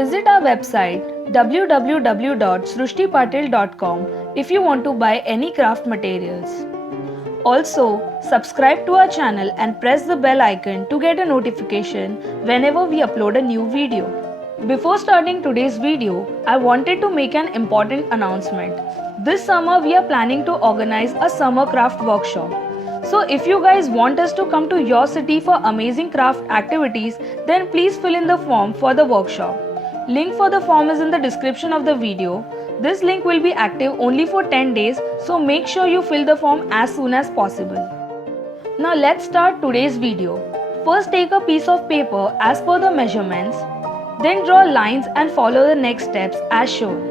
visit our website www.srushti.patil.sp if you want to buy any craft materials. Also, subscribe to our channel and press the bell icon to get a notification whenever we upload a new video. Before starting today's video, I wanted to make an important announcement. This summer we are planning to organize a summer craft workshop. So if you guys want us to come to your city for amazing craft activities, then please fill in the form for the workshop. Link for the form is in the description of the video. This link will be active only for 10 days, so make sure you fill the form as soon as possible. Now let's start today's video. First take a piece of paper as per the measurements. Then draw lines and follow the next steps as shown.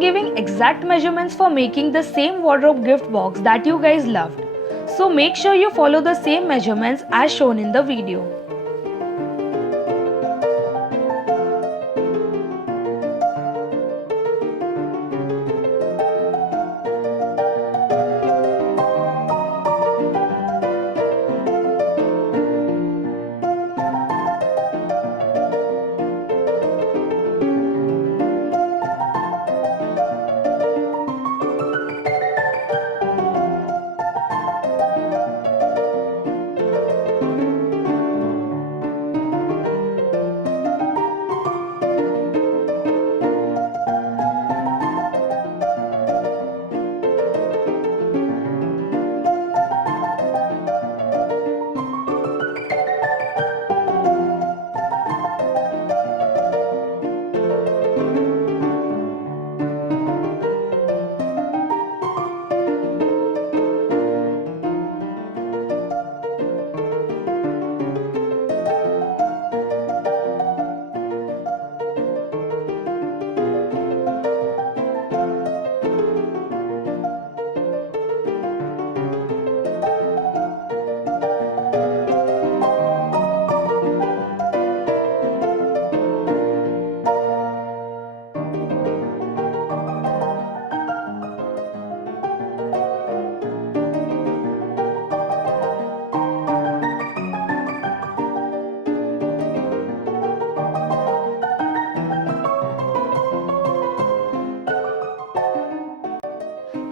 am giving exact measurements for making the same wardrobe gift box that you guys loved. So make sure you follow the same measurements as shown in the video.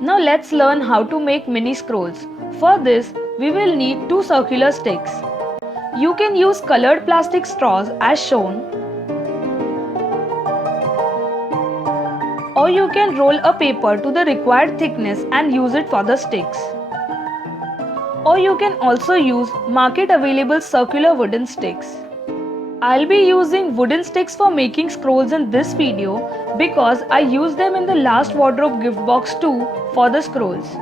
Now let's learn how to make mini scrolls. For this, we will need two circular sticks. You can use colored plastic straws as shown, or you can roll a paper to the required thickness and use it for the sticks. Or you can also use market available circular wooden sticks. I'll be using wooden sticks for making scrolls in this video because I used them in the last wardrobe gift box too for the scrolls.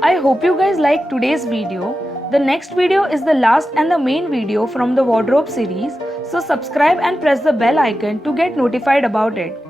I hope you guys liked today's video. The next video is the last and the main video from the wardrobe series, so subscribe and press the bell icon to get notified about it.